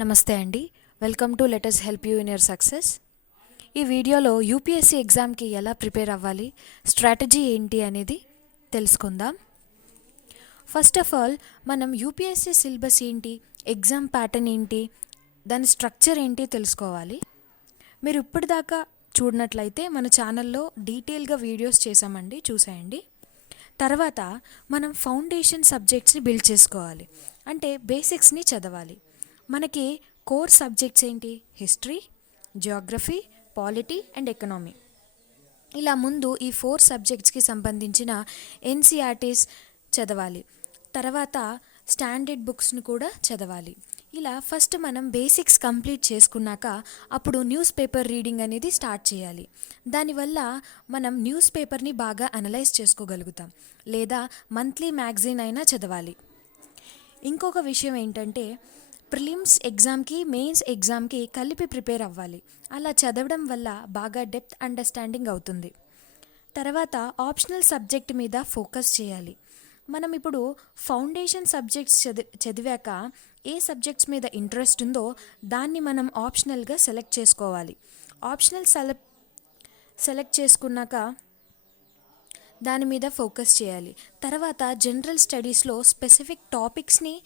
నమస్తే అండి. Welcome to let us help you in your success. ఈ వీడియోలో యూపీఎస్సీ ఎగ్జామ్కి ఎలా ప్రిపేర్ అవ్వాలి, స్ట్రాటజీ ఏంటి అనేది తెలుసుకుందాం. ఫస్ట్ ఆఫ్ ఆల్ మనం యూపీఎస్సీ సిలబస్ ఏంటి, ఎగ్జామ్ ప్యాటర్న్ ఏంటి, దాని స్ట్రక్చర్ ఏంటి తెలుసుకోవాలి. మీరు ఇప్పటిదాకా చూడనట్లయితే మన ఛానల్లో డీటెయిల్గా వీడియోస్ చేసామండి, చూసేయండి. తర్వాత మనం ఫౌండేషన్ సబ్జెక్ట్స్ని బిల్డ్ చేసుకోవాలి, అంటే బేసిక్స్ని చదవాలి. మనకి కోర్ సబ్జెక్ట్స్ ఏంటి? History, Geography, polity and economy. ఇలా ముందు ఈ 4 సబ్జెక్ట్స్కి సంబంధించిన ఎన్సీఆర్టీస్ చదవాలి. తర్వాత స్టాండర్డ్ బుక్స్ని కూడా చదవాలి. ఇలా ఫస్ట్ మనం బేసిక్స్ కంప్లీట్ చేసుకున్నాక అప్పుడు న్యూస్ పేపర్ రీడింగ్ అనేది స్టార్ట్ చేయాలి. దానివల్ల మనం న్యూస్ పేపర్ని బాగా అనలైజ్ చేసుకోగలుగుతాం, లేదా మంత్లీ మ్యాగజైన్ అయినా చదవాలి. ఇంకొక విషయం ఏంటంటే ప్రిలిమ్స్ ఎగ్జామ్కి, మెయిన్స్ ఎగ్జామ్కి కలిపి ప్రిపేర్ అవ్వాలి. అలా చదవడం వల్ల బాగా డెప్త్ అండర్స్టాండింగ్ అవుతుంది. తర్వాత ఆప్షనల్ సబ్జెక్ట్ మీద ఫోకస్ చేయాలి. మనం ఇప్పుడు ఫౌండేషన్ సబ్జెక్ట్స్ చదివాక ఏ సబ్జెక్ట్స్ మీద ఇంట్రెస్ట్ ఉందో దాన్ని మనం ఆప్షనల్గా సెలెక్ట్ చేసుకోవాలి. ఆప్షనల్ సెలెక్ట్ చేసుకున్నాక దాని మీద ఫోకస్ చేయాలి. తర్వాత జనరల్ స్టడీస్లో స్పెసిఫిక్ టాపిక్స్ని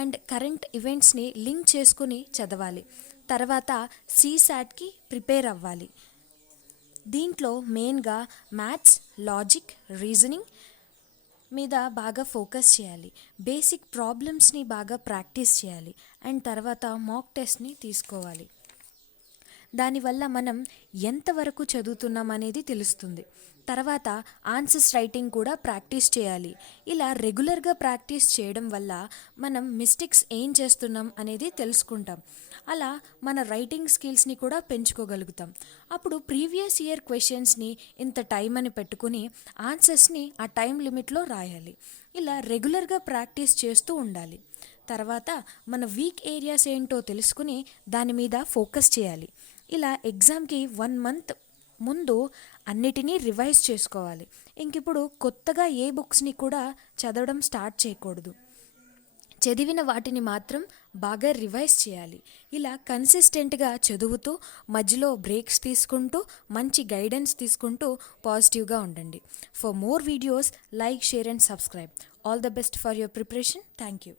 అండ్ కరెంట్ ఈవెంట్స్ని లింక్ చేసుకుని చదవాలి. తర్వాత సీసాట్కి ప్రిపేర్ అవ్వాలి. దీంట్లో మెయిన్గా మ్యాథ్స్, లాజిక్, రీజనింగ్ మీద బాగా ఫోకస్ చేయాలి. బేసిక్ ప్రాబ్లమ్స్ని బాగా ప్రాక్టీస్ చేయాలి. అండ్ తర్వాత మాక్ టెస్ట్ని తీసుకోవాలి. దానివల్ల మనం ఎంతవరకు చదువుతున్నాం అనేది తెలుస్తుంది. తర్వాత ఆన్సర్స్ రైటింగ్ కూడా ప్రాక్టీస్ చేయాలి. ఇలా రెగ్యులర్గా ప్రాక్టీస్ చేయడం వల్ల మనం మిస్టేక్స్ ఏం చేస్తున్నాం అనేది తెలుసుకుంటాం. అలా మన రైటింగ్ స్కిల్స్ని కూడా పెంచుకోగలుగుతాం. అప్పుడు ప్రీవియస్ ఇయర్ క్వశ్చన్స్ని ఇంత టైం అని పెట్టుకుని ఆన్సర్స్ని ఆ టైం లిమిట్లో రాయాలి. ఇలా రెగ్యులర్గా ప్రాక్టీస్ చేస్తూ ఉండాలి. తర్వాత మన వీక్ ఏరియాస్ ఏంటో తెలుసుకుని దాని మీద ఫోకస్ చేయాలి. ఇలా ఎగ్జామ్కి 1 మంత్ ముందు అన్నిటినీ రివైజ్ చేసుకోవాలి. ఇంకిప్పుడు కొత్తగా ఏ బుక్స్ని కూడా చదవడం స్టార్ట్ చేయకూడదు. చదివిన వాటిని మాత్రం బాగా రివైజ్ చేయాలి. ఇలా కన్సిస్టెంట్గా చదువుతూ మధ్యలో బ్రేక్స్ తీసుకుంటూ మంచి గైడెన్స్ తీసుకుంటూ పాజిటివ్గా ఉండండి. For more videos like, share and subscribe. All the best for your preparation. Thank you.